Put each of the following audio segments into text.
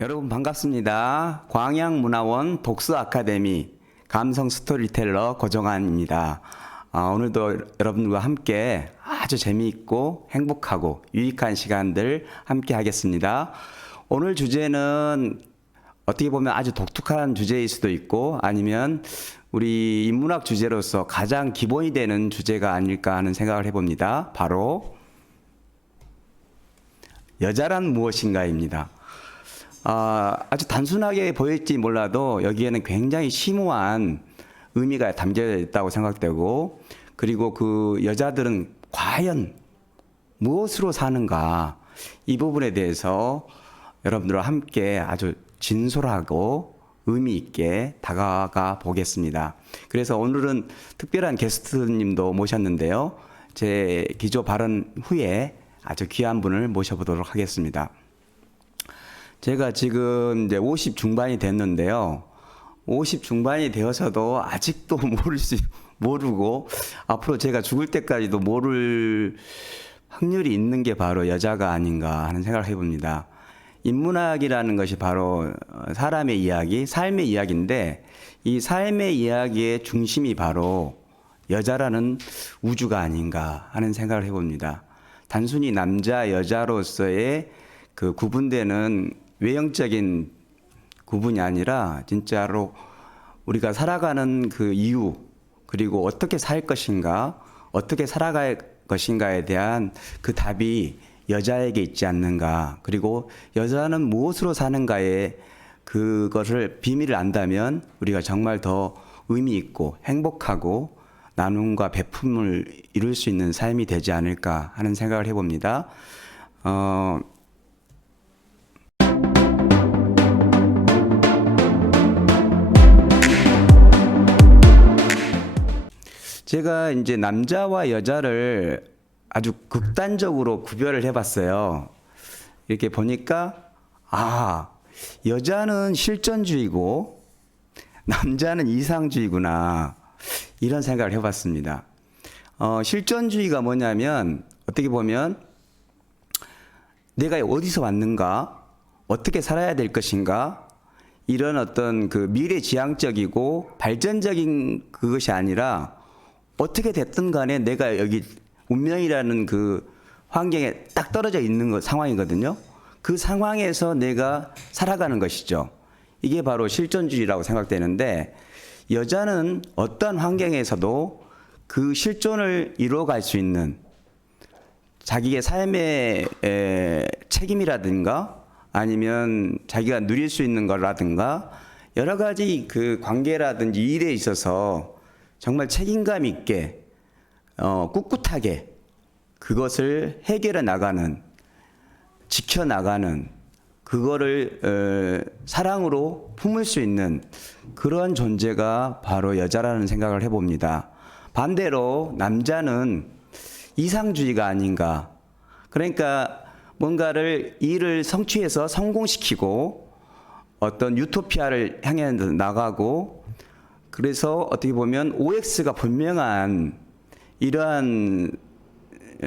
여러분 반갑습니다. 광양문화원 독서아카데미 감성 스토리텔러 고정환입니다. 오늘도 여러분들과 함께 아주 재미있고 행복하고 유익한 시간들 함께 하겠습니다. 오늘 주제는 어떻게 보면 아주 독특한 주제일 수도 있고 아니면 우리 인문학 주제로서 가장 기본이 되는 주제가 아닐까 하는 생각을 해봅니다. 바로 여자란 무엇인가입니다. 아주 단순하게 보일지 몰라도 여기에는 굉장히 심오한 의미가 담겨 있다고 생각되고, 그리고 그 여자들은 과연 무엇으로 사는가, 이 부분에 대해서 여러분들과 함께 아주 진솔하고 의미 있게 다가가 보겠습니다. 그래서 오늘은 특별한 게스트님도 모셨는데요. 제 기조 발언 후에 아주 귀한 분을 모셔보도록 하겠습니다. 제가 지금 이제 50 중반이 됐는데요. 50 중반이 되어서도 아직도 모르고 앞으로 제가 죽을 때까지도 모를 확률이 있는 게 바로 여자가 아닌가 하는 생각을 해봅니다. 인문학이라는 것이 바로 사람의 이야기, 삶의 이야기인데 이 삶의 이야기의 중심이 바로 여자라는 우주가 아닌가 하는 생각을 해봅니다. 단순히 남자, 여자로서의 그 구분되는 외형적인 구분이 아니라 진짜로 우리가 살아가는 그 이유, 그리고 어떻게 살 것인가, 어떻게 살아갈 것인가에 대한 그 답이 여자에게 있지 않는가, 그리고 여자는 무엇으로 사는가에 그것을 비밀을 안다면 우리가 정말 더 의미 있고 행복하고 나눔과 베품을 이룰 수 있는 삶이 되지 않을까 하는 생각을 해봅니다. 제가 이제 남자와 여자를 아주 극단적으로 구별을 해봤어요. 이렇게 보니까, 여자는 실존주의고, 남자는 이상주의구나. 이런 생각을 해봤습니다. 실존주의가 뭐냐면, 어떻게 보면, 내가 어디서 왔는가, 어떻게 살아야 될 것인가, 이런 어떤 그 미래지향적이고 발전적인 그것이 아니라, 어떻게 됐든 간에 내가 여기 운명이라는 그 환경에 딱 떨어져 있는 상황이거든요. 그 상황에서 내가 살아가는 것이죠. 이게 바로 실존주의라고 생각되는데, 여자는 어떤 환경에서도 그 실존을 이루어갈 수 있는 자기의 삶의 책임이라든가 아니면 자기가 누릴 수 있는 거라든가 여러 가지 그 관계라든지 일에 있어서 정말 책임감 있게 꿋꿋하게 그것을 해결해 나가는, 지켜나가는, 그거를 사랑으로 품을 수 있는 그런 존재가 바로 여자라는 생각을 해봅니다. 반대로 남자는 이상주의가 아닌가. 그러니까 뭔가를 일을 성취해서 성공시키고 어떤 유토피아를 향해 나가고, 그래서 어떻게 보면 OX가 분명한 이러한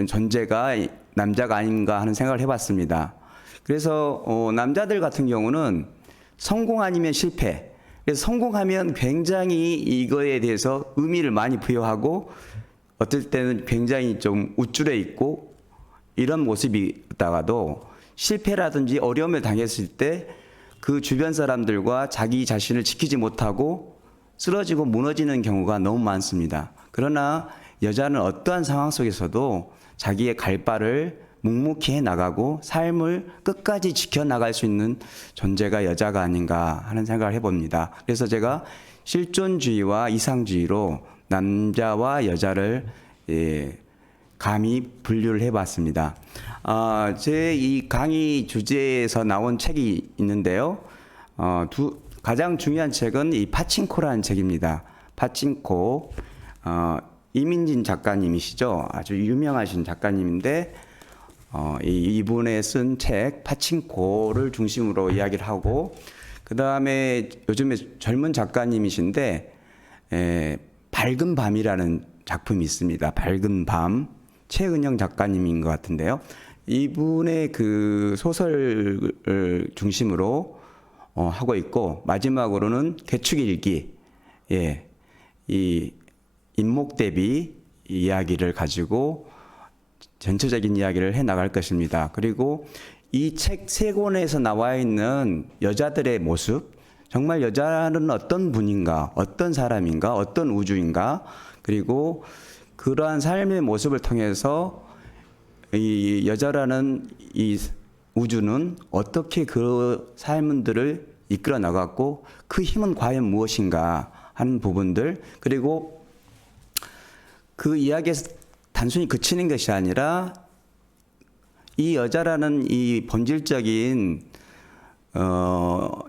존재가 남자가 아닌가 하는 생각을 해봤습니다. 그래서 남자들 같은 경우는 성공 아니면 실패. 그래서 성공하면 굉장히 이거에 대해서 의미를 많이 부여하고 어떨 때는 굉장히 좀 우쭐해 있고 이런 모습이 있다가도 실패라든지 어려움을 당했을 때 그 주변 사람들과 자기 자신을 지키지 못하고 쓰러지고 무너지는 경우가 너무 많습니다. 그러나 여자는 어떠한 상황 속에서도 자기의 갈 바를 묵묵히 해나가고 삶을 끝까지 지켜나갈 수 있는 존재가 여자가 아닌가 하는 생각을 해봅니다. 그래서 제가 실존주의와 이상주의로 남자와 여자를 감히 분류를 해봤습니다. 제 이 강의 주제에서 나온 책이 있는데요. 가장 중요한 책은 이 파친코라는 책입니다. 파친코, 이민진 작가님이시죠. 아주 유명하신 작가님인데, 이분의 쓴 책 파친코를 중심으로 이야기를 하고, 그 다음에 요즘에 젊은 작가님이신데, 밝은 밤이라는 작품이 있습니다. 밝은 밤, 최은영 작가님인 것 같은데요. 이분의 그 소설을 중심으로 하고 있고, 마지막으로는 개축일기, 예, 이 인목대비 이야기를 가지고 전체적인 이야기를 해 나갈 것입니다. 그리고 이 책 세 권에서 나와 있는 여자들의 모습, 정말 여자는 어떤 분인가, 어떤 사람인가, 어떤 우주인가, 그리고 그러한 삶의 모습을 통해서 이 여자라는 이 우주는 어떻게 그 삶들을 이끌어 나갔고 그 힘은 과연 무엇인가 하는 부분들, 그리고 그 이야기에서 단순히 그치는 것이 아니라 이 여자라는 이 본질적인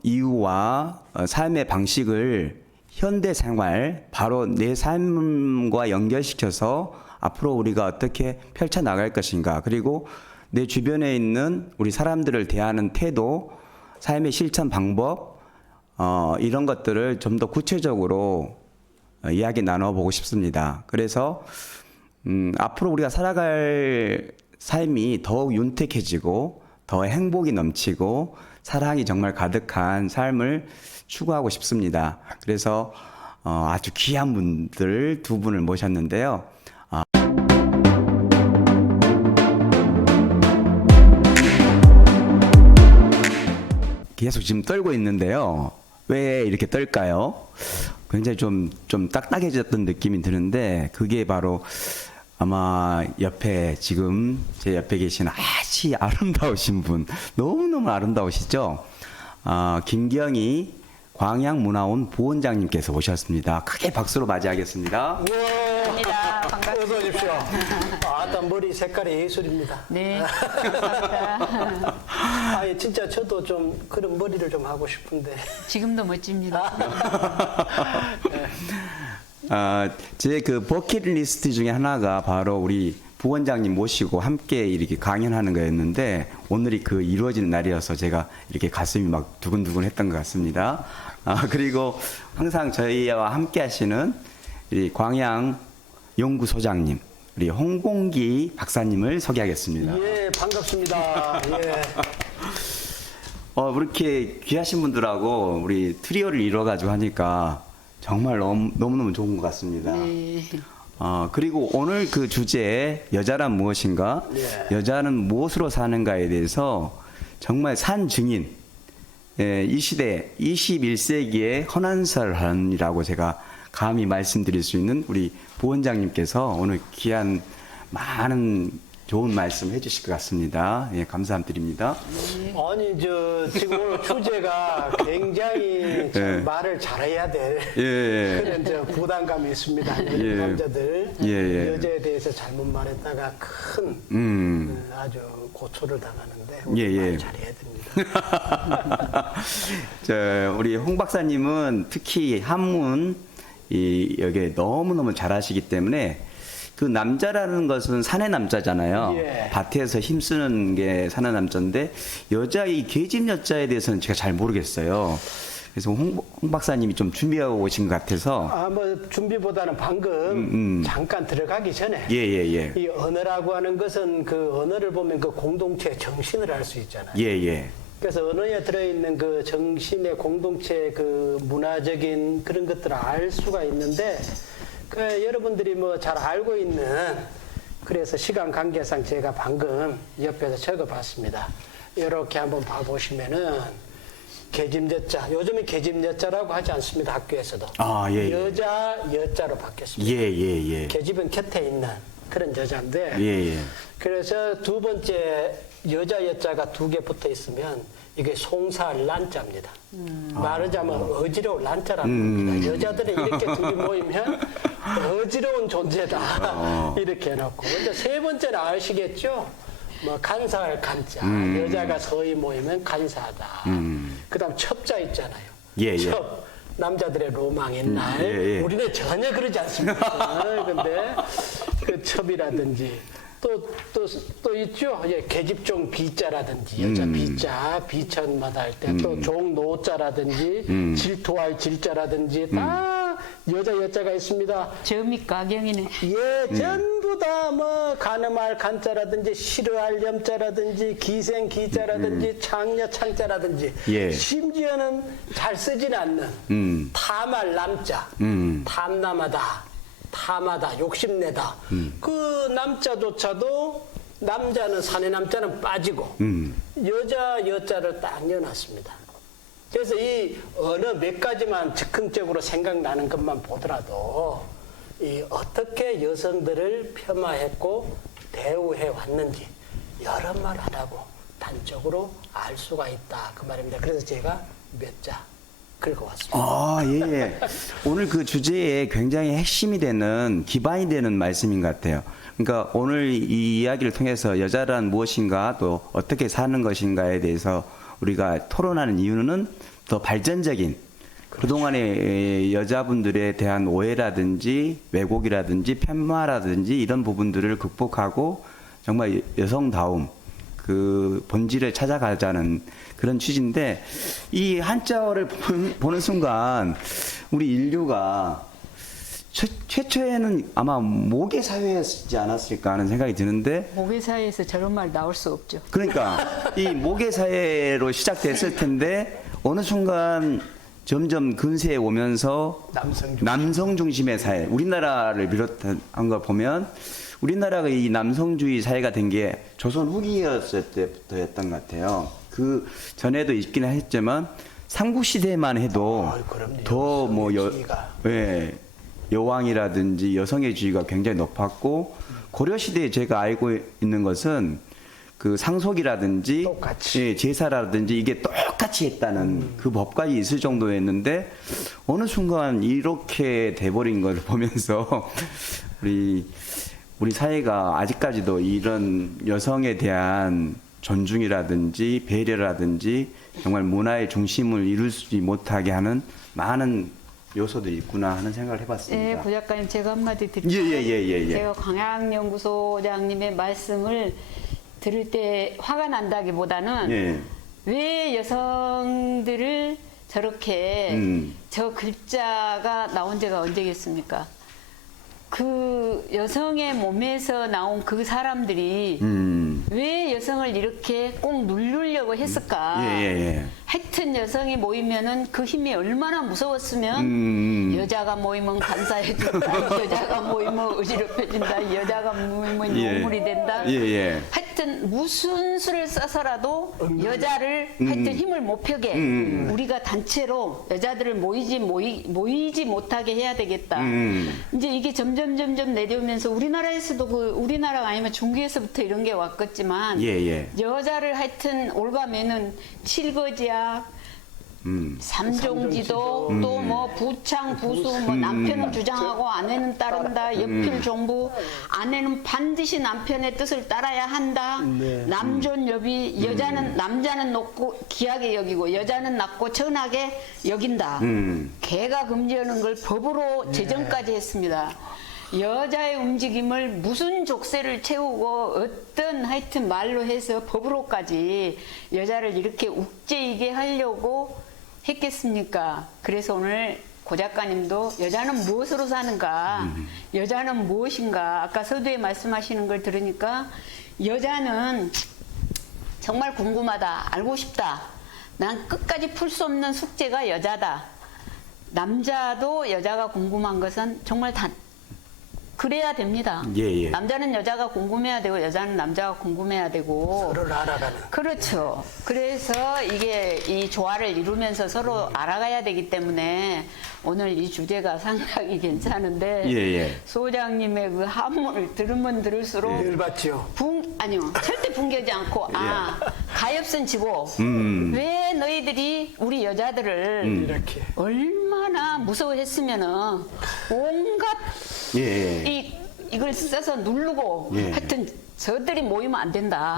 이유와 삶의 방식을 현대 생활, 바로 내 삶과 연결시켜서 앞으로 우리가 어떻게 펼쳐 나갈 것인가, 그리고 내 주변에 있는 우리 사람들을 대하는 태도, 삶의 실천 방법, 이런 것들을 좀 더 구체적으로 이야기 나눠보고 싶습니다. 그래서 앞으로 우리가 살아갈 삶이 더욱 윤택해지고 더 행복이 넘치고 사랑이 정말 가득한 삶을 추구하고 싶습니다. 그래서 아주 귀한 분들 두 분을 모셨는데요. 계속 지금 떨고 있는데요. 왜 이렇게 떨까요? 굉장히 좀 딱딱해졌던 느낌이 드는데, 그게 바로 아마 옆에 지금 제 옆에 계신 아주 아름다우신 분, 너무너무 아름다우시죠? 김경희 광양문화원 부원장님께서 오셨습니다. 크게 박수로 맞이하겠습니다. 반갑습니다. 반갑습니다. 어서 오십시오. 아따 머리 색깔이 예술입니다. 네, 감사합니다. 아예 진짜 저도 좀 그런 머리를 좀 하고 싶은데. 지금도 멋집니다. 제 그 버킷리스트 중에 하나가 바로 우리 부원장님 모시고 함께 이렇게 강연하는 거였는데, 오늘이 그 이루어지는 날이어서 제가 이렇게 가슴이 막 두근두근 했던 것 같습니다. 그리고 항상 저희와 함께 하시는 우리 광양 연구소장님, 우리 홍봉기 박사님을 소개하겠습니다. 예, 반갑습니다. 예. 이렇게 귀하신 분들하고 우리 트리오를 이뤄가지고 하니까 정말 너무너무 좋은 것 같습니다. 네. 그리고 오늘 그 주제, 여자란 무엇인가, 네. 여자는 무엇으로 사는가에 대해서 정말 산 증인, 이 시대 21세기의 헌안설한이라고 제가 감히 말씀드릴 수 있는 우리 부원장님께서 오늘 귀한 많은 좋은 말씀 해주실 것 같습니다. 예, 감사드립니다. 아니 지금 오늘 주제가 굉장히 참 예. 말을 잘해야 될 예, 그런 부담감이 있습니다. 요즘 예. 남자들 예. 여자에 대해서 잘못 말했다가 큰 아주 고초를 당하는데 우리 말 잘해야 됩니다. 우리 홍 박사님은 특히 한문 여기에 너무너무 잘하시기 때문에, 그 남자라는 것은 사내 남자잖아요. 예. 밭에서 힘쓰는 게 사내 남자인데, 이 계집 여자에 대해서는 제가 잘 모르겠어요. 그래서 홍 박사님이 좀 준비하고 오신 것 같아서. 뭐 준비보다는 방금 잠깐 들어가기 전에 예. 이 언어라고 하는 것은 그 언어를 보면 그 공동체 정신을 알 수 있잖아요. 예. 그래서 언어에 들어있는 그 정신의 공동체 그 문화적인 그런 것들을 알 수가 있는데, 그 여러분들이 뭐 잘 알고 있는, 그래서 시간 관계상 제가 방금 옆에서 적어봤습니다. 이렇게 한번 봐보시면은 계집여자, 요즘은 계집여자라고 하지 않습니다. 학교에서도. 예. 여자 여자로 바뀌었습니다. 예. 계집은 곁에 있는 그런 여자인데, 예. 그래서 두 번째 여자 여자가 두 개 붙어 있으면 이게 송살 란자입니다. 말하자면 어지러운 란자라는 겁니다. 여자들은 이렇게 둘이 모이면 어지러운 존재다. 이렇게 해놓고. 근데 세 번째는 아시겠죠? 뭐 간사할 간자. 여자가 서희 모이면 간사하다. 그다음 첩자 있잖아요. 예. 첩. 남자들의 로망의 날. 예. 우리는 전혀 그러지 않습니다. 근데 그 첩이라든지 또 있죠. 계집종 비자라든지 여자 비자, 비천마다 할 때 또 종 노자라든지 질투할 질자라든지 다 여자가 있습니다. 저미 가경이네. 예, 전부 전부 다 뭐 가늠할 간자라든지 싫어할 염자라든지 기생 기자라든지 창녀 창자라든지 예. 심지어는 잘 쓰지는 않는 탐할 남자 탐남하다 탐하다 욕심내다 그 남자조차도 남자는 사내 남자는 빠지고 여자 여자를 딱 넣어놨습니다. 그래서 이 어느 몇 가지만 즉흥적으로 생각나는 것만 보더라도 이 어떻게 여성들을 폄하했고 대우해 왔는지 여러 말 안 하고 단적으로 알 수가 있다 그 말입니다. 그래서 제가 몇 자 긁어왔습니다. 아, 예. 오늘 그 주제에 굉장히 핵심이 되는 기반이 되는 말씀인 것 같아요. 그러니까 오늘 이 이야기를 통해서 여자란 무엇인가 또 어떻게 사는 것인가에 대해서 우리가 토론하는 이유는 더 발전적인 그동안의 여자분들에 대한 오해라든지 왜곡이라든지 편마라든지 이런 부분들을 극복하고 정말 여성다움 그 본질을 찾아가자는 그런 취지인데 이 한자어를 보는 순간 우리 인류가 최초에는 아마 모계 사회였지 않았을까 하는 생각이 드는데 모계 사이에서 저런 말 나올 수 없죠. 그러니까 이 모계 사회로 시작됐을 텐데 어느 순간 점점 근세에 오면서 남성 중심의 사회, 우리나라를 비롯한 걸 보면 우리나라가 이 남성주의 사회가 된 게 조선 후기였을 때부터였던 것 같아요. 그 전에도 있기는 했지만 삼국시대만 해도 더 뭐 여왕이라든지 여성의 지위가 굉장히 높았고 고려시대에 제가 알고 있는 것은 그 상속이라든지 똑같이. 예, 제사라든지 이게 똑같이 했다는 그 법까지 있을 정도였는데 어느 순간 이렇게 돼버린 걸 보면서 우리 사회가 아직까지도 이런 여성에 대한 존중이라든지 배려라든지 정말 문화의 중심을 이루지 못하게 하는 많은 요소들이 있구나 하는 생각을 해봤습니다. 네, 고 작가님 제가 한마디 드릴게요. 예. 제가 광양연구소장님의 말씀을 들을 때 화가 난다기보다는 예. 왜 여성들을 저렇게 저 글자가 나온 지가 언제겠습니까? 그 여성의 몸에서 나온 그 사람들이 왜 여성을 이렇게 꼭 누르려고 했을까? 예. 하여튼 여성이 모이면은 그 힘이 얼마나 무서웠으면 여자가 모이면 간사해진다, 여자가 모이면 어지럽혀진다, 여자가 모이면 예. 요물이 된다. 예. 하여튼 무슨 수를 써서라도 여자를 하여튼 힘을 못 펴게 우리가 단체로 여자들을 모이지 못하게 해야 되겠다. 이제 이게 점점 내려오면서 우리나라에서도 우리나라가 아니면 중국에서부터 이런 게 왔겠지만 예. 여자를 하여튼 올가면은 칠거지약 삼종지도 또 뭐 부창 부수 뭐 남편은 주장하고 아내는 따른다 옆필 종부 아내는 반드시 남편의 뜻을 따라야 한다 남존여비 여자는 남자는 높고 귀하게 여기고 여자는 낮고 천하게 여긴다 개가 금지하는 걸 법으로 제정까지 했습니다. 여자의 움직임을 무슨 족쇄를 채우고 어떤 하여튼 말로 해서 법으로까지 여자를 이렇게 욱죄이게 하려고 했겠습니까? 그래서 오늘 고 작가님도 여자는 무엇으로 사는가? 여자는 무엇인가? 아까 서두에 말씀하시는 걸 들으니까 여자는 정말 궁금하다. 알고 싶다. 난 끝까지 풀 수 없는 숙제가 여자다. 남자도 여자가 궁금한 것은 정말 그래야 됩니다. 예. 남자는 여자가 궁금해야 되고 여자는 남자가 궁금해야 되고 서로를 알아가는. 그렇죠. 그래서 이게 이 조화를 이루면서 서로 알아가야 되기 때문에 오늘 이 주제가 상당히 괜찮은데 예. 소장님의 그 한문을 들으면 들을수록 열받지요. 아니요 절대 붕괴하지 않고 가엾은 지고 왜 너희들이 우리 여자들을 이렇게. 얼마나 무서워했으면은 온갖 이걸 써서 누르고 하여튼 저들이 모이면 안 된다.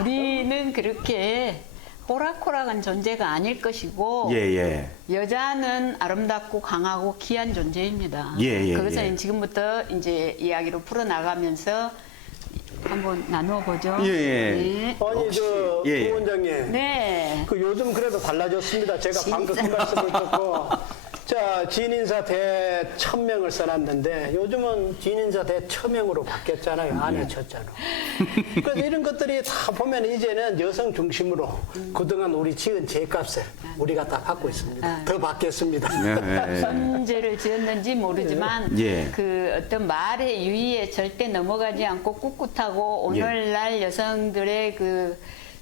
우리는 그렇게 호락호락한 존재가 아닐 것이고 여자는 아름답고 강하고 귀한 존재입니다. 그것은 지금부터 이제 이야기로 풀어나가면서 한번 나누어 보죠. 아니 저 부원장님. 네. 그 요즘 그래도 달라졌습니다. 제가 방금 그 말씀을 듣고 자, 진인사 대 1000명을 써놨는데 요즘은 진인사 대 1000명으로 바뀌었잖아요. 안에 쳤잖아. 그래서 이런 것들이 다 보면 이제는 여성 중심으로 그동안 우리 지은 죄값을 우리가 다 받고 있습니다. 더 받겠습니다. 선제를 지었는지 모르지만 예. 그 어떤 말의 유의에 절대 넘어가지 않고 꿋꿋하고 오늘날 여성들의 그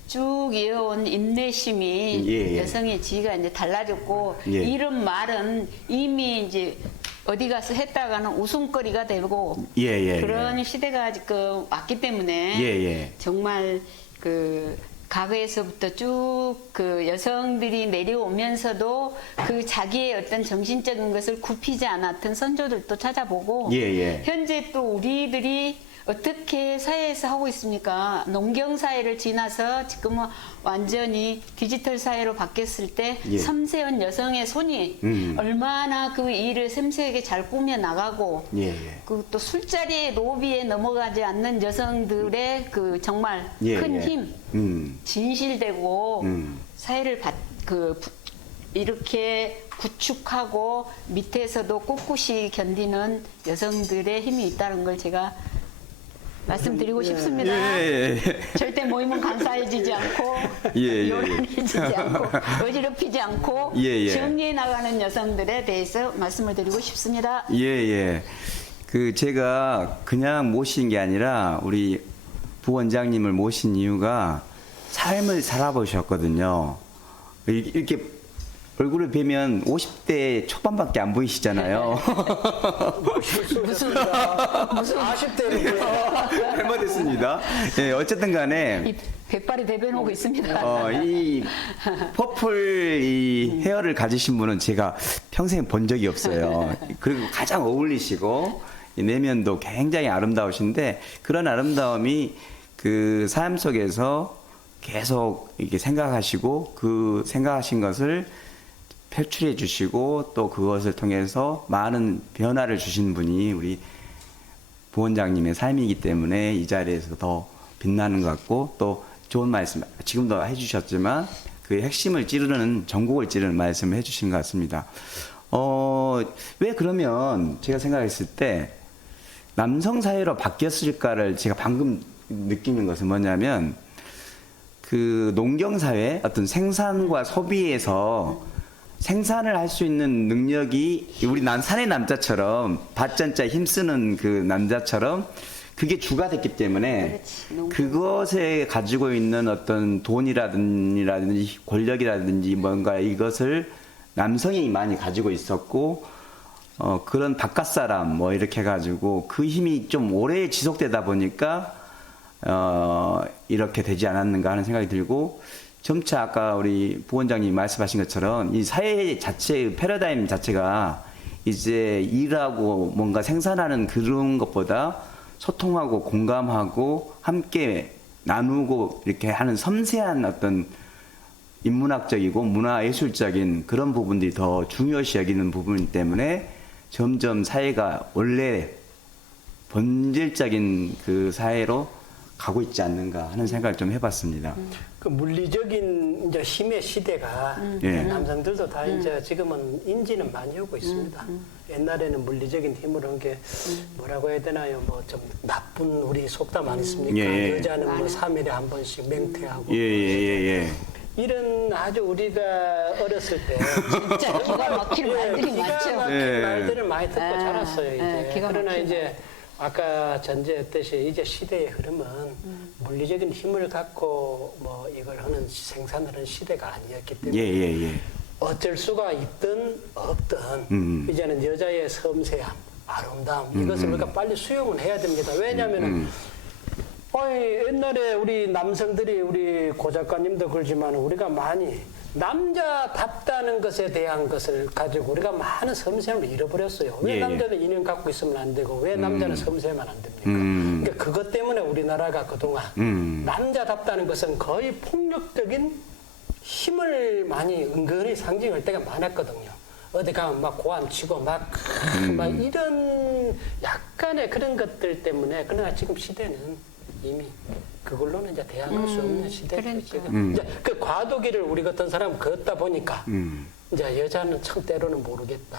쭉 이어온 인내심이 예. 여성의 지위가 이제 달라졌고 예. 이런 말은 이미 이제 어디 가서 했다가는 웃음거리가 되고 예. 그런 시대가 지금 왔기 때문에 예. 정말 그 과거에서부터 쭉 그 여성들이 내려오면서도 그 자기의 어떤 정신적인 것을 굽히지 않았던 선조들도 찾아보고 예. 현재 또 우리들이 어떻게 사회에서 하고 있습니까? 농경 사회를 지나서 지금은 완전히 디지털 사회로 바뀌었을 때 예. 섬세한 여성의 손이 얼마나 그 일을 섬세하게 잘 꾸며 나가고 예. 그 또 술자리의 노비에 넘어가지 않는 여성들의 그 정말 예. 큰 힘, 진실되고 사회를 이렇게 구축하고 밑에서도 꿋꿋이 견디는 여성들의 힘이 있다는 걸 제가 말씀드리고 싶습니다. 예. 절대 모임은 간사해지지 않고 예. 요란해지지 않고 어지럽히지 않고 예. 정리해 나가는 여성들에 대해서 말씀을 드리고 싶습니다. 예. 그 제가 그냥 모신 게 아니라 우리 부원장님을 모신 이유가 삶을 살아보셨거든요. 이렇게 얼굴을 뵈면 50대 초반밖에 안 보이시잖아요. 무슨 40대를 잘못했습니다. 예, 어쨌든 간에 이 백발이 대변하고 있습니다. 이 퍼플 이 헤어를 가지신 분은 제가 평생 본 적이 없어요. 그리고 가장 어울리시고 이 내면도 굉장히 아름다우신데 그런 아름다움이 그 삶 속에서 계속 이렇게 생각하시고 그 생각하신 것을 표출해 주시고 또 그것을 통해서 많은 변화를 주신 분이 우리 부원장님의 삶이기 때문에 이 자리에서 더 빛나는 것 같고 또 좋은 말씀 지금도 해주셨지만 그 핵심을 찌르는 전국을 찌르는 말씀을 해주신 것 같습니다. 왜 그러면 제가 생각했을 때 남성 사회로 바뀌었을까를 제가 방금 느끼는 것은 뭐냐면 그 농경 사회 어떤 생산과 소비에서 생산을 할 수 있는 능력이 우리 산의 남자처럼 밭전자 힘쓰는 그 남자처럼 그게 주가 됐기 때문에 그렇지, 그것에 가지고 있는 어떤 돈이라든지 권력이라든지 뭔가 이것을 남성이 많이 가지고 있었고 그런 바깥 사람 뭐 이렇게 해가지고 그 힘이 좀 오래 지속되다 보니까 이렇게 되지 않았는가 하는 생각이 들고 점차 아까 우리 부원장님이 말씀하신 것처럼 이 사회 자체의 패러다임 자체가 이제 일하고 뭔가 생산하는 그런 것보다 소통하고 공감하고 함께 나누고 이렇게 하는 섬세한 어떤 인문학적이고 문화예술적인 그런 부분들이 더 중요시 여기는 부분 때문에 점점 사회가 원래 본질적인 그 사회로 가고 있지 않는가 하는 생각을 좀 해봤습니다. 그 물리적인 이제 힘의 시대가 예. 남성들도 다 이제 지금은 인지는 많이 하고 있습니다. 옛날에는 물리적인 힘으로 한 게 뭐라고 해야 되나요? 뭐 좀 나쁜 우리 속담 아니습니까? 예. 여자는 뭐 3일에 한 번씩 맹퇴하고 예. 이런 아주 우리가 어렸을 때 진짜 기가 막힐 말들이 기가 많죠. 막힐 예. 말들을 많이 듣고 자랐어요. 이제 기가 그러나 막힌 이제 아까 전제했듯이 이제 시대의 흐름은 물리적인 힘을 갖고 뭐 이걸 하는 생산을 하는 시대가 아니었기 때문에 예. 어쩔 수가 있든 없든 이제는 여자의 섬세함, 아름다움 이것을 우리가 빨리 수용을 해야 됩니다. 왜냐하면은 옛날에 우리 남성들이 우리 고 작가님도 그러지만 우리가 많이 남자답다는 것에 대한 것을 가지고 우리가 많은 섬세함을 잃어버렸어요. 왜 예. 남자는 인연 갖고 있으면 안 되고 왜 남자는 섬세하면 안 됩니까? 그러니까 그것 때문에 우리나라가 그동안 남자답다는 것은 거의 폭력적인 힘을 많이 은근히 상징할 때가 많았거든요. 어디 가면 막 고함 치고 막 이런 약간의 그런 것들 때문에 그러나 지금 시대는 이미 그걸로는 이제 대항할 수 없는 시대죠. 그러니까. 지금. 이제 그 과도기를 우리 같은 사람 걷다 보니까 이제 여자는 참 때로는 모르겠다.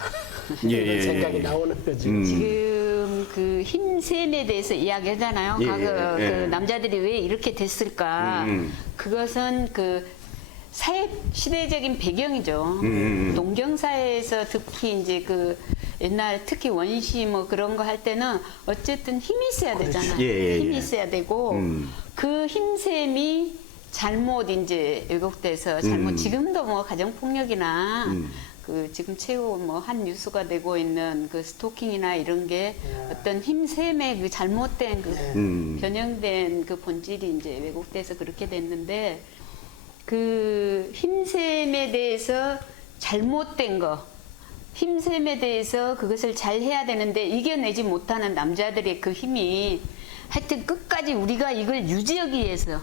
예, 이런 예, 생각이 예. 나오는 거지. 지금 그 힘셈에 대해서 이야기하잖아요. 예, 과거 예. 그 남자들이 왜 이렇게 됐을까? 그것은 그 사회 시대적인 배경이죠. 농경 사회에서 특히 이제 그 옛날 특히 원시 뭐 그런 거 할 때는 어쨌든 힘이 있어야 되잖아요. 예, 예, 예. 힘이 있어야 되고 그 힘셈이 잘못 이제 왜곡돼서 잘못 지금도 뭐 가정 폭력이나 그 지금 최고 뭐 한 뉴스가 되고 있는 그 스토킹이나 이런 게 어떤 힘셈의 그 잘못된 그 변형된 그 본질이 이제 왜곡돼서 그렇게 됐는데 그 힘셈에 대해서 잘못된 거, 힘셈에 대해서 그것을 잘 해야 되는데 이겨내지 못하는 남자들의 그 힘이 하여튼 끝까지 우리가 이걸 유지하기 위해서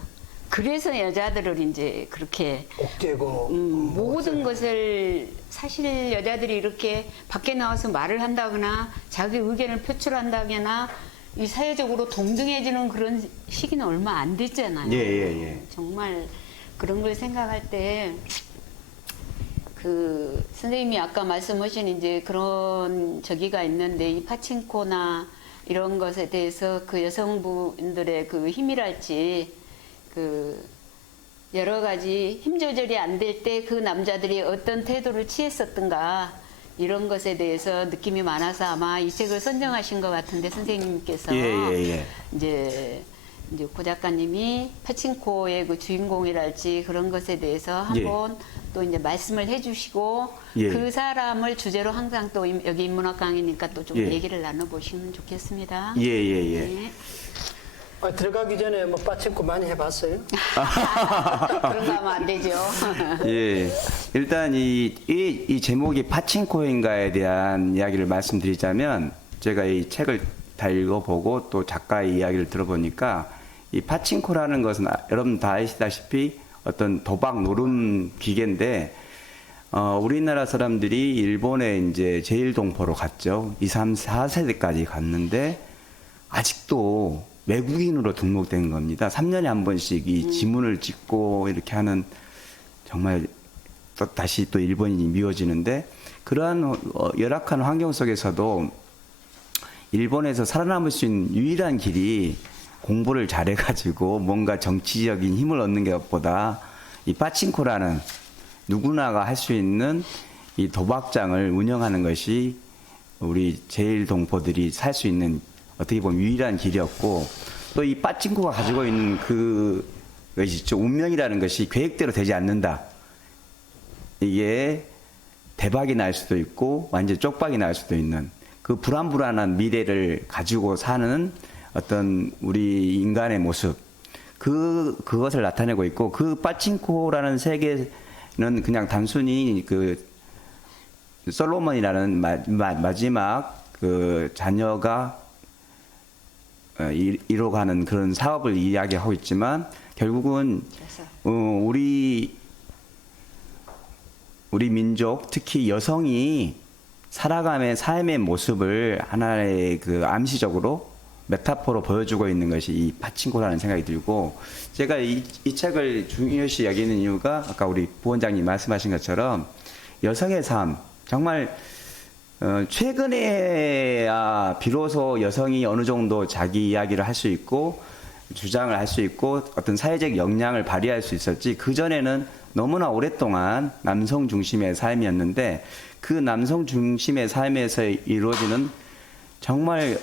그래서 여자들을 이제 그렇게 옥죄고 모든 것을 사실 여자들이 이렇게 밖에 나와서 말을 한다거나 자기 의견을 표출한다거나 이 사회적으로 동등해지는 그런 시기는 얼마 안 됐잖아요. 예, 예, 예. 정말 그런 걸 생각할 때 그 선생님이 아까 말씀하신 이제 그런 저기가 있는데 이 파친코나 이런 것에 대해서 그 여성분들의 그 힘이랄지 그 여러 가지 힘 조절이 안 될 때 그 남자들이 어떤 태도를 취했었던가 이런 것에 대해서 느낌이 많아서 아마 이 책을 선정하신 것 같은데 선생님께서 예, 예, 예. 이제 고 작가님이 파친코의 그 주인공이랄지 그런 것에 대해서 한번 또 이제 말씀을 해주시고 예. 그 사람을 주제로 항상 또 여기 인문학 강의니까 또 좀 예. 얘기를 나눠보시면 좋겠습니다. 예, 예, 예. 네. 들어가기 전에 뭐 빠친코 많이 해봤어요? 그런 거 하면 안 되죠. 예. 일단 이 제목이 파친코인가에 대한 이야기를 말씀드리자면 제가 이 책을 다 읽어보고 또 작가의 이야기를 들어보니까 이 파친코라는 것은 여러분 다 아시다시피 어떤 도박 노름 기계인데 우리나라 사람들이 일본에 이제 제1동포로 갔죠. 2, 3, 4세대까지 갔는데 아직도 외국인으로 등록된 겁니다. 3년에 한 번씩 이 지문을 찍고 이렇게 하는 정말 또 다시 또 일본인이 미워지는데 그러한 열악한 환경 속에서도 일본에서 살아남을 수 있는 유일한 길이 공부를 잘해가지고 뭔가 정치적인 힘을 얻는 것보다 이 파친코라는 누구나가 할 수 있는 이 도박장을 운영하는 것이 우리 제1동포들이 살 수 있는 어떻게 보면 유일한 길이었고 또 이 파친코가 가지고 있는 그것이 있죠. 운명이라는 것이 계획대로 되지 않는다. 이게 대박이 날 수도 있고 완전 쪽박이 날 수도 있는 그 불안불안한 미래를 가지고 사는 어떤 우리 인간의 모습 그것을 나타내고 있고 그 파친코라는 세계는 그냥 단순히 그 솔로몬이라는 마지막 그 자녀가 이뤄가는 그런 사업을 이야기하고 있지만 결국은 우리 민족 특히 여성이 살아가는 삶의 모습을 하나의 그 암시적으로 메타포로 보여주고 있는 것이 이 파친코라는 생각이 들고 제가 이 책을 중요시 여기는 이유가 아까 우리 부원장님 말씀하신 것처럼 여성의 삶 정말 최근에야 비로소 여성이 어느 정도 자기 이야기를 할 수 있고 주장을 할 수 있고 어떤 사회적 역량을 발휘할 수 있었지 그전에는 너무나 오랫동안 남성 중심의 삶이었는데 그 남성 중심의 삶에서 이루어지는 정말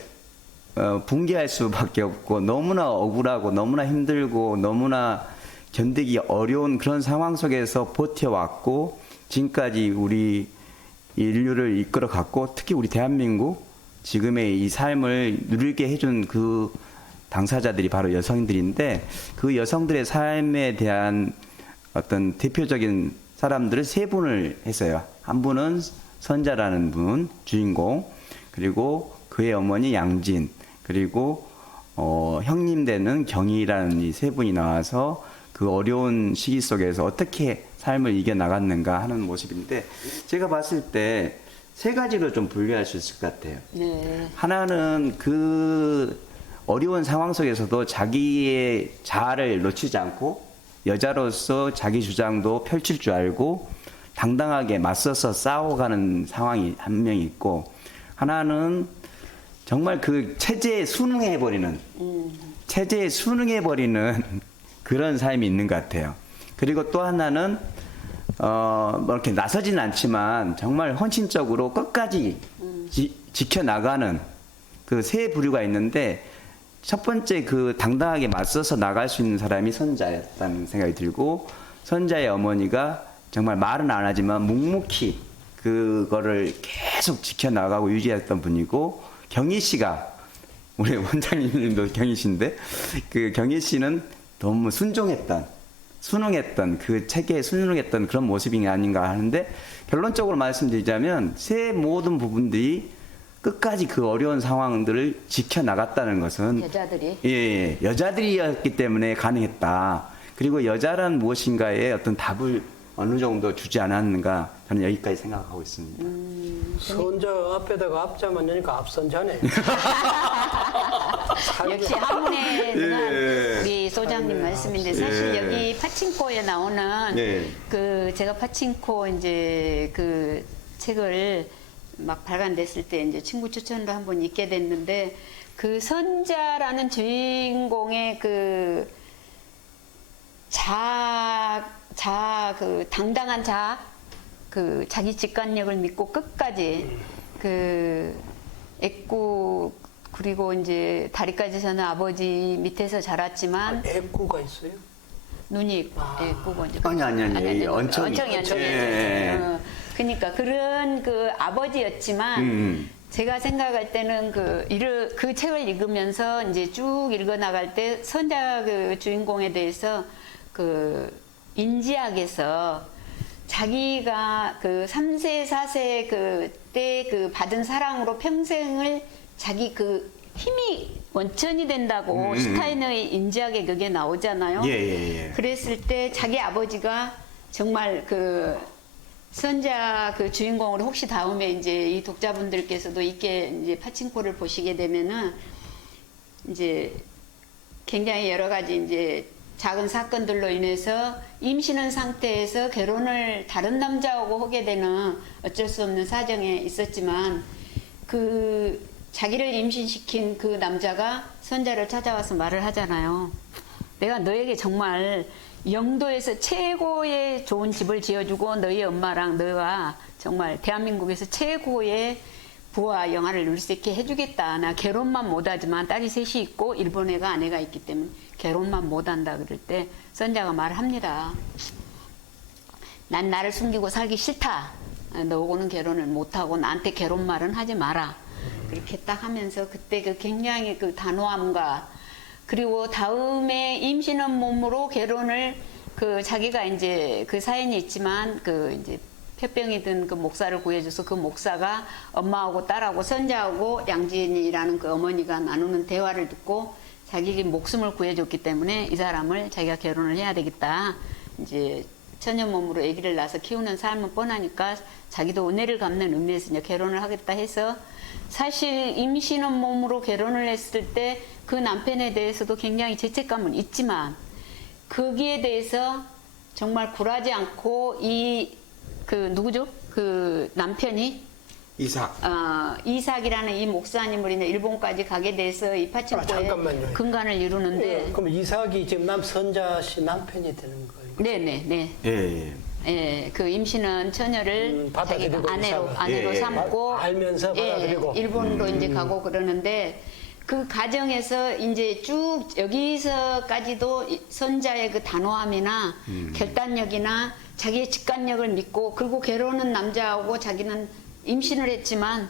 붕괴할 수밖에 없고 너무나 억울하고 너무나 힘들고 너무나 견디기 어려운 그런 상황 속에서 버텨왔고 지금까지 우리 인류를 이끌어갔고 특히 우리 대한민국 지금의 이 삶을 누리게 해준 그 당사자들이 바로 여성들인데 그 여성들의 삶에 대한 어떤 대표적인 사람들을 세 분을 했어요. 한 분은 선자라는 분, 주인공, 그리고 그의 어머니 양진, 그리고 형님 되는 경희라는 이 세 분이 나와서 그 어려운 시기 속에서 어떻게 삶을 이겨나갔는가 하는 모습인데 제가 봤을 때 세 가지로 좀 분류할 수 있을 것 같아요. 네. 하나는 그 어려운 상황 속에서도 자기의 자아를 놓치지 않고 여자로서 자기 주장도 펼칠 줄 알고 당당하게 맞서서 싸워가는 상황이 한 명 있고, 하나는 정말 그 체제에 순응해버리는 그런 삶이 있는 것 같아요. 그리고 또 하나는 뭐 이렇게 나서지는 않지만 정말 헌신적으로 끝까지 지켜나가는 그 세 부류가 있는데, 첫 번째 그 당당하게 맞서서 나갈 수 있는 사람이 선자였다는 생각이 들고, 선자의 어머니가 정말 말은 안 하지만 묵묵히 그거를 계속 지켜나가고 유지했던 분이고, 경희 씨가, 우리 원장님도 경희 씨인데, 그 경희 씨는 너무 순응했던 그 체계에 순응했던 그런 모습이 아닌가 하는데, 결론적으로 말씀드리자면 새 모든 부분들이 끝까지 그 어려운 상황들을 지켜나갔다는 것은 여자들이 예, 여자들이었기 때문에 가능했다. 그리고 여자란 무엇인가에 어떤 답을 어느 정도 주지 않았는가, 저는 여기까지 생각하고 있습니다. 선자 앞에다가 앞자만 여니까 앞선자네. 역시 한문에 대한 예. 우리 소장님 말씀인데, 사실 예. 여기 파친코에 나오는 예. 그 제가 파친코 이제 그 책을 막 발간됐을 때 이제 친구 추천으로 한번 읽게 됐는데, 그 선자라는 주인공의 그 그 당당한 그 자기 직관력을 믿고 끝까지 그 애꾸, 그리고 이제 다리까지 서는 아버지 밑에서 자랐지만 애꾸가 있어요? 눈이 애꾸고 이제 아니, 언청이. 예. 그러니까 그런 그 아버지였지만 제가 생각할 때는 그 책을 읽으면서 이제 쭉 읽어 나갈 때 선자 그 주인공에 대해서 그 인지학에서 자기가 그 3세, 4세 그때 그 받은 사랑으로 평생을 자기 그 힘이 원천이 된다고 슈타인의 인지학에 그게 나오잖아요. 예. 그랬을 때 자기 아버지가 정말 그 선자 그 주인공으로, 혹시 다음에 이제 이 독자분들께서도 이제 파친코를 보시게 되면은 이제 굉장히 여러 가지 이제 작은 사건들로 인해서 임신한 상태에서 결혼을 다른 남자하고 하게 되는 어쩔 수 없는 사정에 있었지만, 그 자기를 임신시킨 그 남자가 선자를 찾아와서 말을 하잖아요. 내가 너에게 정말 영도에서 최고의 좋은 집을 지어주고 너희 엄마랑 너와 정말 대한민국에서 최고의 부와 영화를 누릴 수 있게 해주겠다. 나 결혼만 못하지만 딸이 셋이 있고 일본 애가 아내가 있기 때문에 결혼만 못한다. 그럴 때 선자가 말을 합니다. 난 나를 숨기고 살기 싫다. 너하고는 결혼을 못하고 나한테 결혼 말은 하지 마라. 그렇게 딱 하면서 그때 그 굉장히 그 단호함과, 그리고 다음에 임신한 몸으로 결혼을 그 자기가 이제 그 사연이 있지만 그 이제 폐병이 든 그 목사를 구해줘서 그 목사가 엄마하고 딸하고 선자하고 양진이라는 그 어머니가 나누는 대화를 듣고 자기 목숨을 구해줬기 때문에 이 사람을 자기가 결혼을 해야 되겠다. 이제 천연 몸으로 아기를 낳아서 키우는 삶은 뻔하니까 자기도 은혜를 갚는 의미에서 이제 결혼을 하겠다 해서, 사실 임신한 몸으로 결혼을 했을 때 그 남편에 대해서도 굉장히 죄책감은 있지만, 거기에 대해서 정말 굴하지 않고 누구죠? 그 남편이 이삭. 이삭이라는 이 목사님을 일본까지 가게 돼서 이 파친코에 잠깐만요. 근간을 이루는데. 그럼 이삭이 지금 선자 씨 남편이 되는 거예요? 네네. 예. 그 임신한 처녀를 자기가 받아들이고 아내로 예. 삼고 알면서 받아들이고. 일본으로 이제 가고 그러는데, 그 과정에서 이제 쭉 여기서까지도 선자의 그 단호함이나 결단력이나 자기의 직관력을 믿고, 그리고 결혼은 남자하고 자기는 임신을 했지만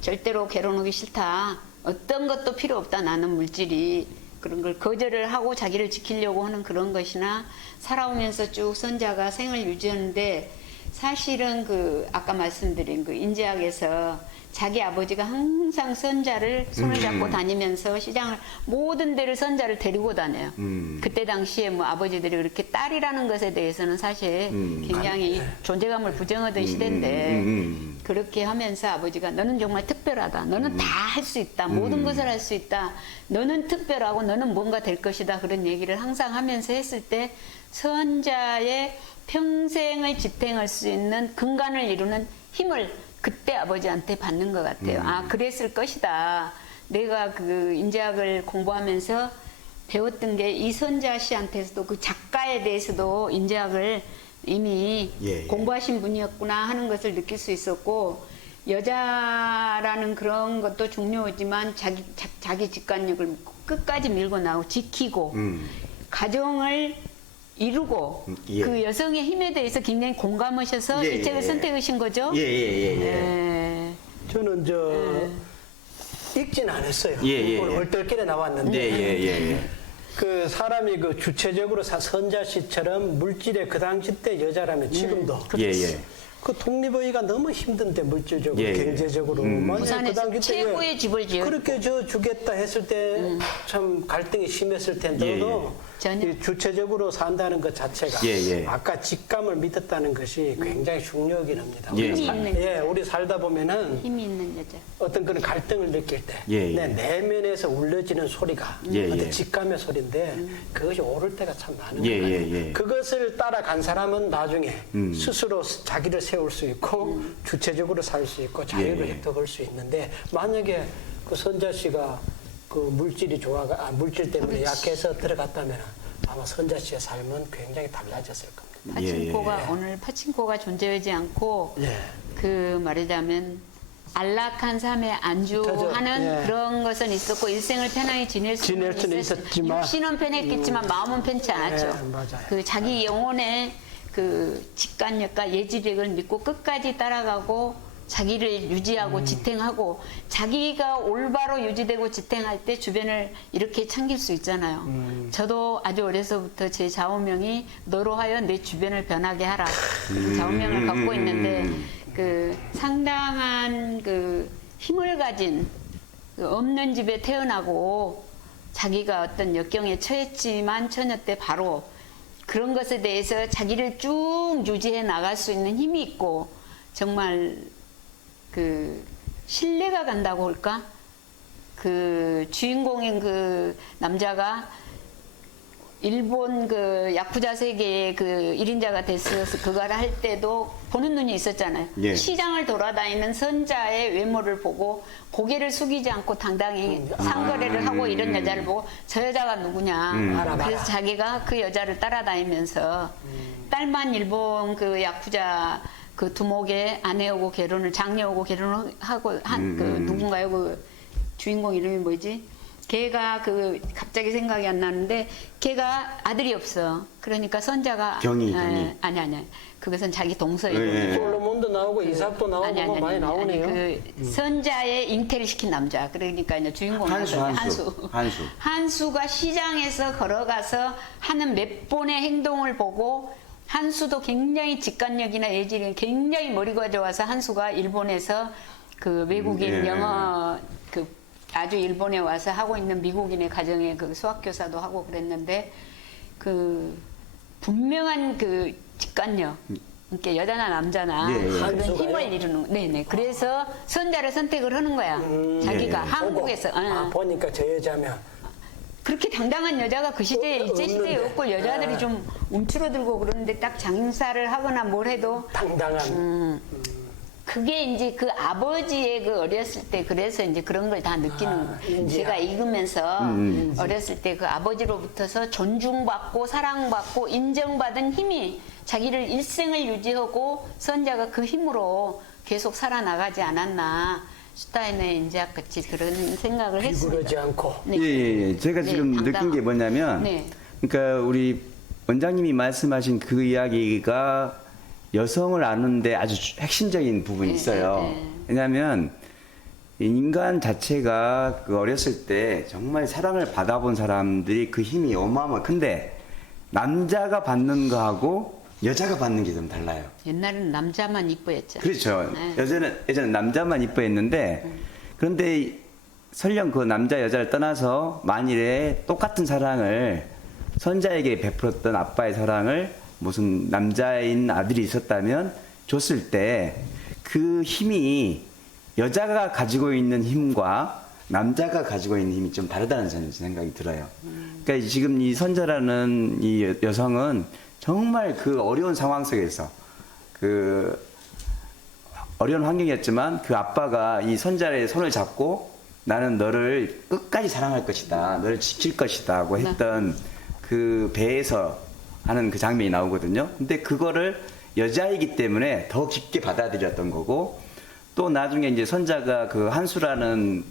절대로 결혼하기 싫다. 어떤 것도 필요 없다. 나는 물질이. 그런 걸 거절을 하고 자기를 지키려고 하는 그런 것이나, 살아오면서 쭉 선자가 생을 유지하는데, 사실은 그 아까 말씀드린 그 인지학에서 자기 아버지가 항상 선자를 손을 잡고 다니면서 시장을 모든 데를 선자를 데리고 다녀요. 그때 당시에 뭐 아버지들이 그렇게 딸이라는 것에 대해서는 사실 굉장히 존재감을 부정하던 시대인데 그렇게 하면서 아버지가 너는 정말 특별하다. 너는 다 할 수 있다. 모든 것을 할 수 있다. 너는 특별하고 너는 뭔가 될 것이다. 그런 얘기를 항상 하면서 했을 때 선자의 평생을 지탱할 수 있는 근간을 이루는 힘을 그때 아버지한테 받는 것 같아요. 아, 그랬을 것이다. 내가 그 인제학을 공부하면서 배웠던 게 이선자 씨한테서도 그 작가에 대해서도 인제학을 이미 예. 공부하신 분이었구나 하는 것을 느낄 수 있었고, 여자라는 그런 것도 중요하지만 자기 직관력을 끝까지 밀고 나오고 지키고 가정을 이루고 예. 그 여성의 힘에 대해서 굉장히 공감하셔서 예, 이 책을 예. 선택하신 거죠? 예. 네. 저는 읽진 않았어요. 예. 오늘 얼떨결에 나왔는데 예. 그 사람이 그 주체적으로 선자 씨처럼 물질에 그 당시 때 여자라면 지금도 예. 그 독립의가 너무 힘든데 물질적으로 예. 경제적으로 만약에 부산에서 때 최고의 집을 지었고. 그렇게 주겠다 했을 때 참 갈등이 심했을 텐데도 전혀. 이 주체적으로 산다는 것 자체가 예. 아까 직감을 믿었다는 것이 굉장히 중요하긴 합니다. 예. 우리 살다 보면은 힘이 있는 여자. 어떤 그런 갈등을 느낄 때 예. 내 내면에서 울려지는 소리가 예. 어떤 직감의 소리인데 그것이 옳을 때가 참 많은 예. 거예요. 예. 그것을 따라간 사람은 나중에 스스로 자기를 세울 수 있고 주체적으로 살 수 있고 자유를 예. 획득할 수 있는데 만약에 그 선자 씨가 그 물질 때문에 약해서 들어갔다면 아마 선자 씨의 삶은 굉장히 달라졌을 겁니다. 파친코가 오늘 파친코가 존재하지 않고 예. 그 말하자면 안락한 삶에 안주하는 예. 그런 것은 있었고 일생을 편하게 지낼 지낼 수는 있었지만 육신은 편했겠지만 마음은 편치 않았죠. 예, 맞아요. 그 자기 영혼의 그 직관력과 예지력을 믿고 끝까지 따라가고 자기를 유지하고 지탱하고 자기가 올바로 유지되고 지탱할 때 주변을 이렇게 챙길 수 있잖아요. 저도 아주 어려서부터 제 좌우명이 너로 하여 내 주변을 변하게 하라. 그 좌우명을 갖고 있는데 그 상당한 그 힘을 가진 그 없는 집에 태어나고 자기가 어떤 역경에 처했지만 처녀 때 바로 그런 것에 대해서 자기를 쭉 유지해 나갈 수 있는 힘이 있고 정말 그 신뢰가 간다고 할까? 그 주인공인 그 남자가 일본 그 야쿠자 세계의 그 1인자가 됐어서 그걸 할 때도 보는 눈이 있었잖아요. 예. 시장을 돌아다니는 선자의 외모를 보고 고개를 숙이지 않고 당당히 상거래를 하고 이런 여자를 보고 저 여자가 누구냐. 알아봐라. 그래서 자기가 그 여자를 따라다니면서 딸만 일본 그 야쿠자 그 두목의 아내하고 장녀하고 결혼을 하고 한 그 누군가요? 그 주인공 이름이 뭐지? 걔가 그 갑자기 생각이 안 나는데 걔가 아들이 없어. 그러니까 선자가 경이. 아니 그것은 자기 동서 예. 이름이고. 솔로몬도 나오고 이삭도 나오고 아니, 뭐 많이 나오네요. 그 선자의 잉태를 시킨 남자. 그러니까 이제 주인공 한수가 시장에서 걸어가서 하는 몇 번의 행동을 보고 한수도 굉장히 직관력이나 예지력이 굉장히 머리가 좋아서 한수가 일본에서 그 외국인 영어 그 아주 일본에 와서 하고 있는 미국인의 가정에 그 수학교사도 하고 그랬는데 그 분명한 그 직관력 그러니까 여자나 남자나 그런 힘을 이루는 네네 그래서 선자를 선택을 하는 거야 자기가 한국에서 보니까 저 여자면 그렇게 당당한 여자가 그 시대에 일제 시대에 없고 여자들이 좀 움츠러들고 그러는데 딱 장사를 하거나 뭘 해도 당당한 그게 이제 그 아버지의 그 어렸을 때 그래서 이제 그런 걸 다 느끼는 제가 읽으면서 어렸을 때 그 아버지로부터서 존중받고 사랑받고 인정받은 힘이 자기를 일생을 유지하고 선자가 그 힘으로 계속 살아나가지 않았나 슈타인의 인제학 같이 그런 생각을 했습니다. 비굴하지 않고 네. 예. 제가 지금 느낀 게 뭐냐면 네. 그러니까 우리 원장님이 말씀하신 그 이야기가 여성을 아는데 아주 핵심적인 부분이 있어요. 왜냐하면 인간 자체가 그 어렸을 때 정말 사랑을 받아본 사람들이 그 힘이 어마어마 큰데 남자가 받는 거하고 여자가 받는 게 좀 달라요. 옛날에는 남자만 이뻐했죠. 그렇죠. 네. 예전에 남자만 이뻐했는데 그런데 설령 그 남자 여자를 떠나서 만일에 똑같은 사랑을 선자에게 베풀었던 아빠의 사랑을 무슨 남자인 아들이 있었다면 줬을 때 그 힘이 여자가 가지고 있는 힘과 남자가 가지고 있는 힘이 좀 다르다는 저는 생각이 들어요. 그러니까 지금 이 선자라는 이 여성은 정말 그 어려운 상황 속에서 그 어려운 환경이었지만 그 아빠가 이 선자의 손을 잡고 나는 너를 끝까지 사랑할 것이다. 너를 지킬 것이다고 했던 그 배에서 하는 그 장면이 나오거든요. 근데 그거를 여자이기 때문에 더 깊게 받아들였던 거고 또 나중에 이제 선자가 그 한수라는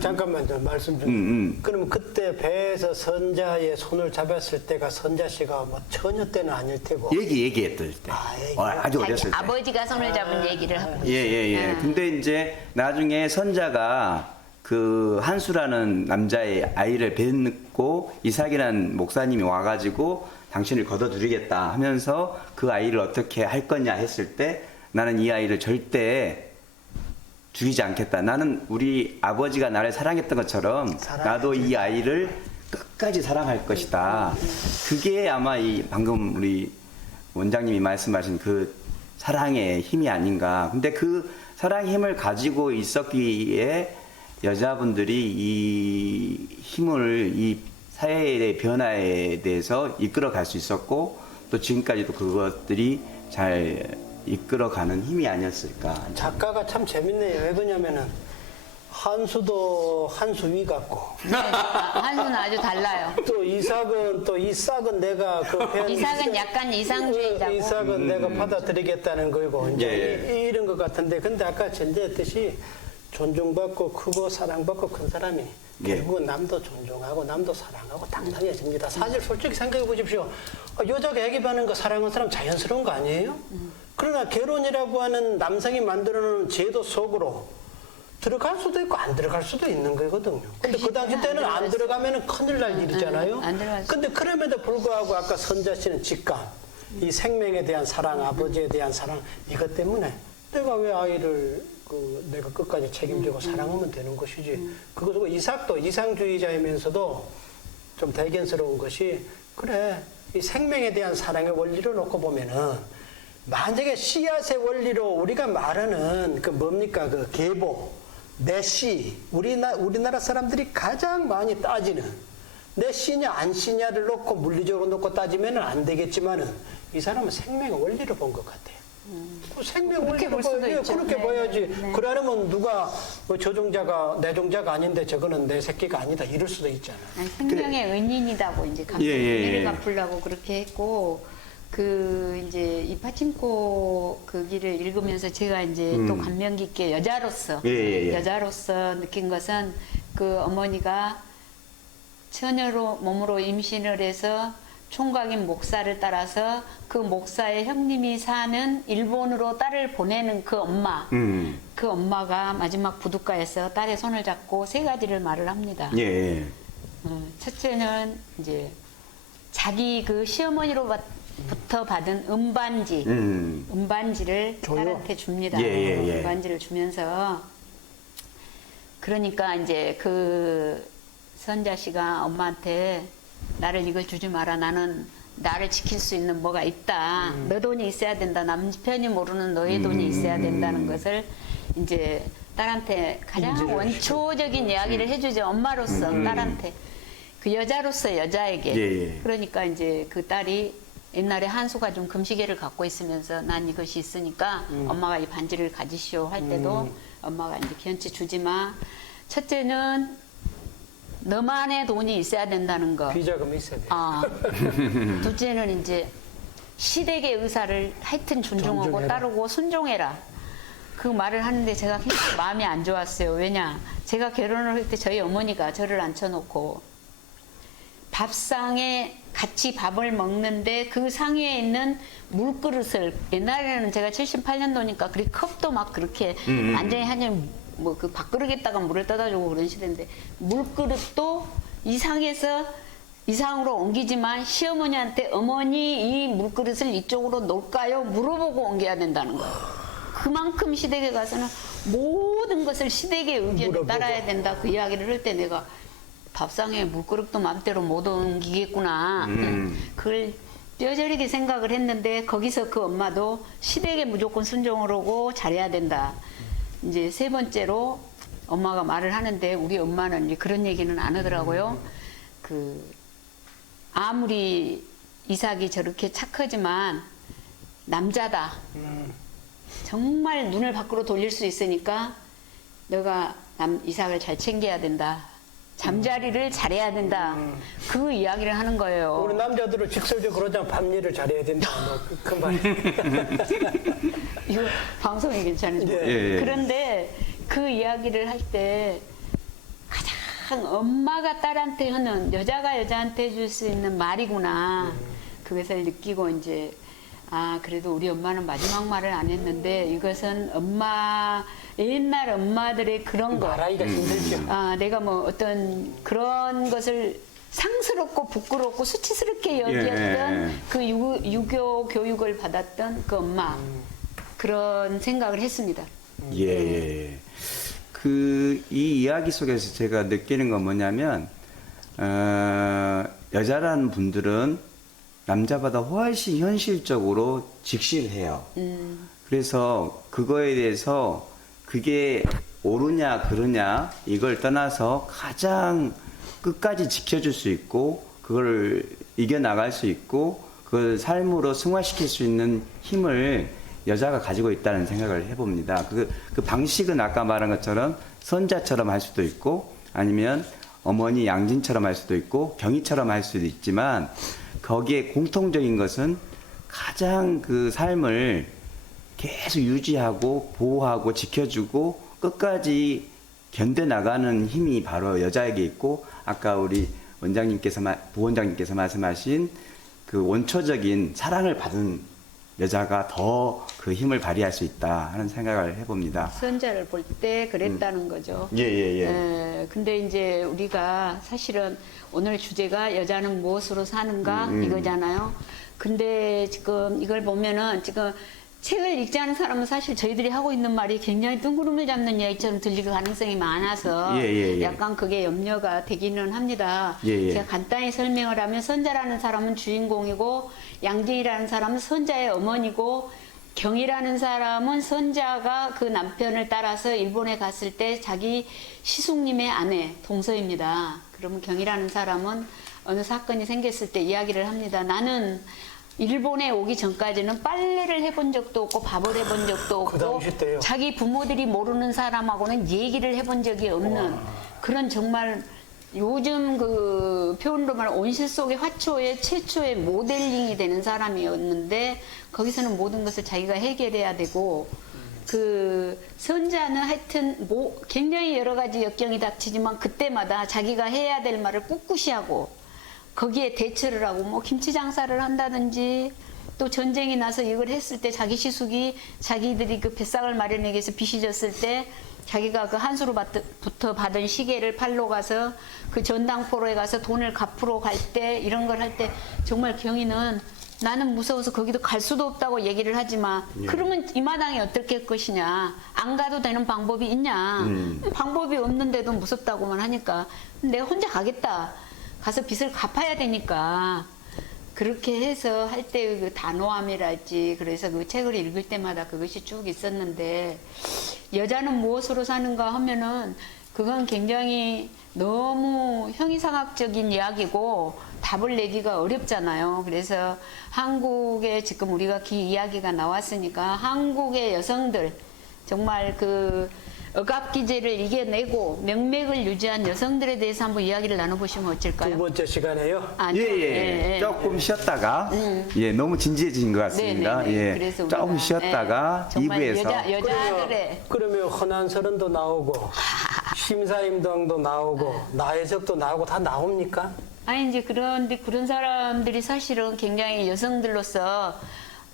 잠깐만 좀 말씀 좀. 그러면 그때 배에서 선자의 손을 잡았을 때가 선자 씨가 뭐 처녀 때는 아닐 테고. 얘기했을 때. 아주 자기 어렸을 때. 아버지가 손을 잡은 얘기를 하고 예. 근데 이제 나중에 선자가 그 한수라는 남자의 아이를 뵙고 이삭이라는 목사님이 와가지고 당신을 거둬들이겠다 하면서 그 아이를 어떻게 할 거냐 했을 때 나는 이 아이를 절대 죽이지 않겠다. 나는 우리 아버지가 나를 사랑했던 것처럼 나도 이 아이를 끝까지 사랑할 것이다. 그게 아마 이 방금 우리 원장님이 말씀하신 그 사랑의 힘이 아닌가. 근데 그 사랑의 힘을 가지고 있었기에 여자분들이 이 힘을 이 사회의 변화에 대해서 이끌어갈 수 있었고 또 지금까지도 그것들이 잘 이끌어가는 힘이 아니었을까. 작가가 참 재밌네요. 왜 그러냐면은 한수도 한수위 같고 한수는 아주 달라요. 또 이삭은 내가 그 표현 이삭은 약간 이상주의자고 이삭은 내가 받아들이겠다는 거고 이제 예. 이런 것 같은데 근데 아까 전제했듯이 존중받고 크고 사랑받고 큰 사람이 예. 결국은 남도 존중하고 남도 사랑하고 당당해집니다. 사실 솔직히 생각해 보십시오. 여자가 애기 받는 거 사랑하는 사람 자연스러운 거 아니에요? 그러나 결혼이라고 하는 남성이 만들어놓은 제도 속으로 들어갈 수도 있고 안 들어갈 수도 있는 거거든요. 근데 그 당시 때는 안 들어가면 큰일 날 일이잖아요. 안 들어갔어요. 근데 그럼에도 불구하고 아까 선자 씨는 직감, 이 생명에 대한 사랑, 아버지에 대한 사랑 이것 때문에 내가 왜 아이를 내가 끝까지 책임지고 사랑하면 되는 것이지. 그것도 이삭도 이상주의자이면서도 좀 대견스러운 것이 그래 이 생명에 대한 사랑의 원리를 놓고 보면은 만약에 씨앗의 원리로 우리가 말하는 그 뭡니까 그 계보, 내씨 우리나라 사람들이 가장 많이 따지는 내 씨냐 안 씨냐를 놓고 물리적으로 놓고 따지면은 안 되겠지만은 이 사람은 생명의 원리를 본 것 같아요. 그 생명 그렇게 원리를 볼 수도 봐야지. 있죠. 그렇게 네, 봐야지. 네. 그러려면 누가 저 종자가 내 종자가 아닌데 저거는 내 새끼가 아니다 이럴 수도 있잖아. 아니, 생명의 은인이라고 이제 예. 감정을 갚으려고 그렇게 했고 그 이제 이 파친코 그 길을 읽으면서 제가 이제 또 감명 깊게 여자로서 여자로서 느낀 것은 그 어머니가 처녀로 몸으로 임신을 해서 총각인 목사를 따라서 그 목사의 형님이 사는 일본으로 딸을 보내는 그 엄마 그 엄마가 마지막 부둣가에서 딸의 손을 잡고 세 가지를 말을 합니다. 예. 첫째는 이제 자기 그 시어머니로부터 받은 음반지를 줘요? 딸한테 줍니다. 예. 음반지를 주면서 그러니까 이제 그 선자 씨가 엄마한테 나를 이걸 주지 마라. 나는 나를 지킬 수 있는 뭐가 있다. 너 돈이 있어야 된다. 남편이 모르는 너의 돈이 있어야 된다는 것을 이제 딸한테 가장 원초적인 이야기를 해주죠. 엄마로서 딸한테. 그 여자로서 여자에게. 그러니까 이제 그 딸이 옛날에 한수가 좀 금시계를 갖고 있으면서 난 이것이 있으니까 엄마가 이 반지를 가지시오 할 때도 엄마가 이제 견치 주지 마. 첫째는 너만의 돈이 있어야 된다는 거. 비자금이 있어야 돼. 둘째는 이제 시댁의 의사를 하여튼 존중하고 존중해라. 따르고 순종해라. 그 말을 하는데 제가 굉장히 마음이 안 좋았어요. 왜냐? 제가 결혼을 할 때 저희 어머니가 저를 앉혀놓고 밥상에 같이 밥을 먹는데 그 상에 있는 물그릇을 옛날에는 제가 78년도니까 그리 컵도 막 그렇게 완전히 한년 뭐 그 밥그릇에다가 물을 떠다 주고 그런 시대인데 물그릇도 이 상에서 이상으로 옮기지만 시어머니한테 어머니 이 물그릇을 이쪽으로 놓을까요? 물어보고 옮겨야 된다는 거예요. 그만큼 시댁에 가서는 모든 것을 시댁의 의견에 물어보고. 따라야 된다. 그 이야기를 할 때 내가 밥상에 물그릇도 마음대로 못 옮기겠구나. 그걸 뼈저리게 생각을 했는데 거기서 그 엄마도 시댁에 무조건 순종을 하고 잘해야 된다. 이제 세 번째로 엄마가 말을 하는데 우리 엄마는 이제 그런 얘기는 안 하더라고요. 그 아무리 이삭이 저렇게 착하지만 남자다. 정말 눈을 밖으로 돌릴 수 있으니까 너가 이삭을 잘 챙겨야 된다. 잠자리를 잘해야 된다. 그 이야기를 하는 거예요. 우리 남자들은 직설적으로 그러잖아. 밤일을 잘해야 된다. 그 말. 이거 방송이 괜찮은데. 예, 예. 그런데 그 이야기를 할 때 가장 엄마가 딸한테 하는 여자가 여자한테 해줄 수 있는 말이구나. 그것을 느끼고 이제 아 그래도 우리 엄마는 마지막 말을 안 했는데 이것은 엄마 옛날 엄마들의 그런 거. 말하기가 힘들죠. 아 내가 뭐 어떤 그런 것을 상스럽고 부끄럽고 수치스럽게 여겼던 예. 그 유교 교육을 받았던 그 엄마 그런 생각을 했습니다. 예. 그 이 이야기 속에서 제가 느끼는 건 뭐냐면 여자라는 분들은 남자보다 훨씬 현실적으로 직시를 해요. 그래서 그거에 대해서 그게 옳으냐 그르냐 이걸 떠나서 가장 끝까지 지켜줄 수 있고 그걸 이겨나갈 수 있고 그걸 삶으로 승화시킬 수 있는 힘을 여자가 가지고 있다는 생각을 해봅니다. 그 방식은 아까 말한 것처럼 선자처럼 할 수도 있고 아니면 어머니 양진처럼 할 수도 있고 경희처럼 할 수도 있지만 거기에 공통적인 것은 가장 그 삶을 계속 유지하고 보호하고 지켜주고 끝까지 견뎌나가는 힘이 바로 여자에게 있고 아까 우리 부원장님께서 말씀하신 그 원초적인 사랑을 받은 여자가 더 그 힘을 발휘할 수 있다 하는 생각을 해봅니다. 선자를 볼 때 그랬다는 거죠. 예. 근데 이제 우리가 사실은 오늘 주제가 여자는 무엇으로 사는가 이거잖아요. 근데 지금 이걸 보면은 지금 책을 읽지 않은 사람은 사실 저희들이 하고 있는 말이 굉장히 뜬구름을 잡는 이야기처럼 들릴 가능성이 많아서 예. 약간 그게 염려가 되기는 합니다. 예. 제가 간단히 설명을 하면 선자라는 사람은 주인공이고 양진이라는 사람은 선자의 어머니고 경이라는 사람은 선자가 그 남편을 따라서 일본에 갔을 때 자기 시숙님의 아내 동서입니다. 그러면 경이라는 사람은 어느 사건이 생겼을 때 이야기를 합니다. 나는 일본에 오기 전까지는 빨래를 해본 적도 없고 밥을 해본 적도 그 없고 당시 때요? 자기 부모들이 모르는 사람하고는 얘기를 해본 적이 없는 그런 정말 요즘 그 표현으로 말하면 온실 속의 화초의 최초의 모델링이 되는 사람이었는데 거기서는 모든 것을 자기가 해결해야 되고 그 선자는 하여튼 굉장히 여러 가지 역경이 닥치지만 그때마다 자기가 해야 될 말을 꿋꿋이 하고 거기에 대처를 하고 뭐 김치 장사를 한다든지 또 전쟁이 나서 이걸 했을 때 자기 시숙이 자기들이 그 뱃삭을 마련하기 위해서 빚이 졌을 때 자기가 그 한수로부터 받은 시계를 팔러 가서 그 전당포로에 가서 돈을 갚으러 갈 때 이런 걸 할 때 정말 경이는 나는 무서워서 거기도 갈 수도 없다고 얘기를 하지만 그러면 이 마당에 어떻게 것이냐 안 가도 되는 방법이 있냐 방법이 없는데도 무섭다고만 하니까 내가 혼자 가겠다 가서 빚을 갚아야 되니까 그렇게 해서 할 때 그 단호함이랄지 그래서 그 책을 읽을 때마다 그것이 쭉 있었는데 여자는 무엇으로 사는가 하면은 그건 굉장히 너무 형이상학적인 이야기고 답을 내기가 어렵잖아요. 그래서 한국에 지금 우리가 이야기가 나왔으니까 한국의 여성들 정말 그 억압기제를 이겨내고 명맥을 유지한 여성들에 대해서 한번 이야기를 나눠보시면 어쩔까요? 두 번째 시간에요. 아니요. 예. 조금 쉬었다가 너무 진지해진 것 같습니다. 네네네. 그래서 우리가, 조금 쉬었다가 정말 2부에서 여자들의 그러면 헌안설은도 나오고 심사임당도 나오고 나혜석도 나오고 다 나옵니까? 아니 이제 그런데 그런 사람들이 사실은 굉장히 여성들로서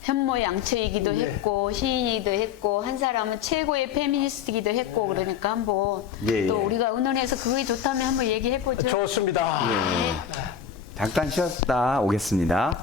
현모양처이기도 했고 시인이기도 했고 한 사람은 최고의 페미니스트이기도 했고 그러니까 한번 예. 또 우리가 의논해서 그게 좋다면 한번 얘기해 보죠. 좋습니다. 잠깐 쉬었다 오겠습니다.